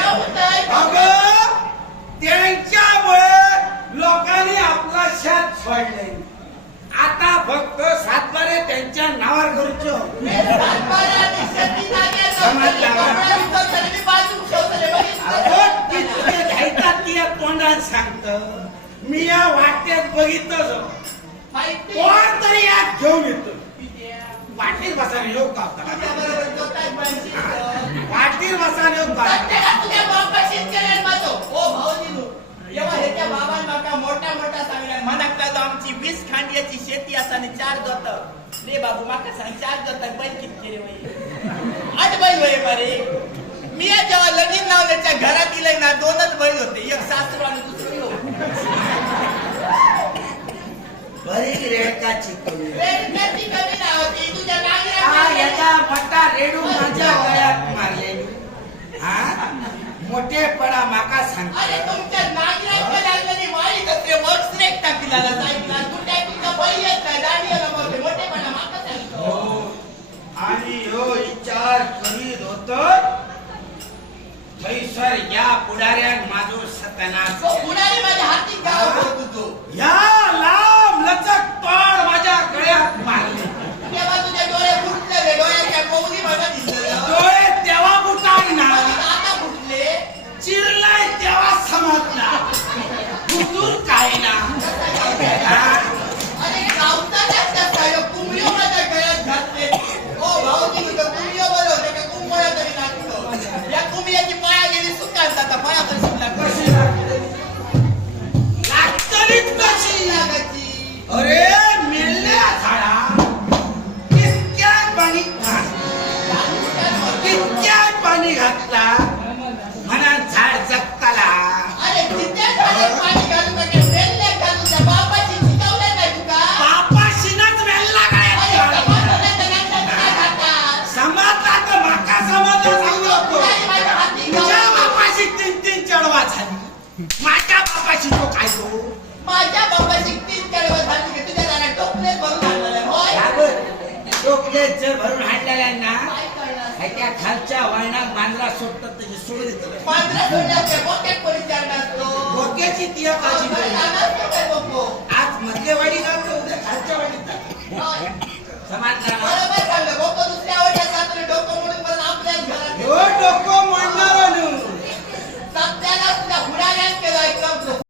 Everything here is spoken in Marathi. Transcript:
होतंय. अगं त्यांच्यामुळे लोकांनी आपला शेत सोडले आता फक्त सातबारे त्यांच्या नावावर कितके घायतात ती या तोंडात सांगत. मी या वाटेत बघितलं? कोण तरी यात घेऊन येतो. वाटीत बसायला येऊ का मनाक लागलो आमची वीस खांड्याची शेती असा आणि चार जोत रे बाबू माका सांग चार जोत बैल कितके रे बाई? आठ बैल होय बरे. मी जेव्हा लगीन लावल्याच्या घरात इलय ना दोनच बैल होते. एक सासरू आणि दुसरी हो बरी रेडकाची कमी रेडण्याची कमी ना होती तुझ्या हा नांगरात याचा मोठा रेडू माझ्या गळ्यात मारले हा मोठेपणा माका सांग अरे तुमच्या लागलेली वर्क्स रेट तू बैल येत नाही दांडियाला मोठे मोठेपणा माका सांगतो. हो. आणि ह्यो विचार करीत होतो थैसर या पुढाऱ्यान माझो सतनाच तो पुढारी माझ्या तेव्हा ना कुठून काय ना अरे गावतानाच कसा ह्यो कुंबळ्या माझ्या गळ्यात घातले ओ भाऊजी तुझं कुंबळ्या बरं होतं का कुंबळ्या तरी लागतो या कुंबळ्याची पाया गेली सुकात आता पाया तरी सुटला कशी लागतली कशी लागायची अरे मेल्या झाडा कितक्या पाणी घातला? कितक्या पाणी घातला? माझ्या बापाशी तो काय तो माझ्या बापाची तीन कडवं झाली की तुझ्या दारात टोपले भरून आणलेलं होय चोकलेट जर भरून हाडलेल्या ना काय करणार? त्या खालच्या वळणात मांजरा सोडतात त्याची सोडून येतं पांढऱ्या सोन्याच्या बोक्यात कोणी चालणार तो? डोक्याची तिया अहो, काळजी. जाणार काय? आज मधल्या वाडी जातो उद्या खालच्या वाडीत जातो होय. समाज बरोबर सांगलं बोकं दुसऱ्या वाट्यात जातो डोकं मोडून परत आपल्याच घरात ह्यो डोकं exam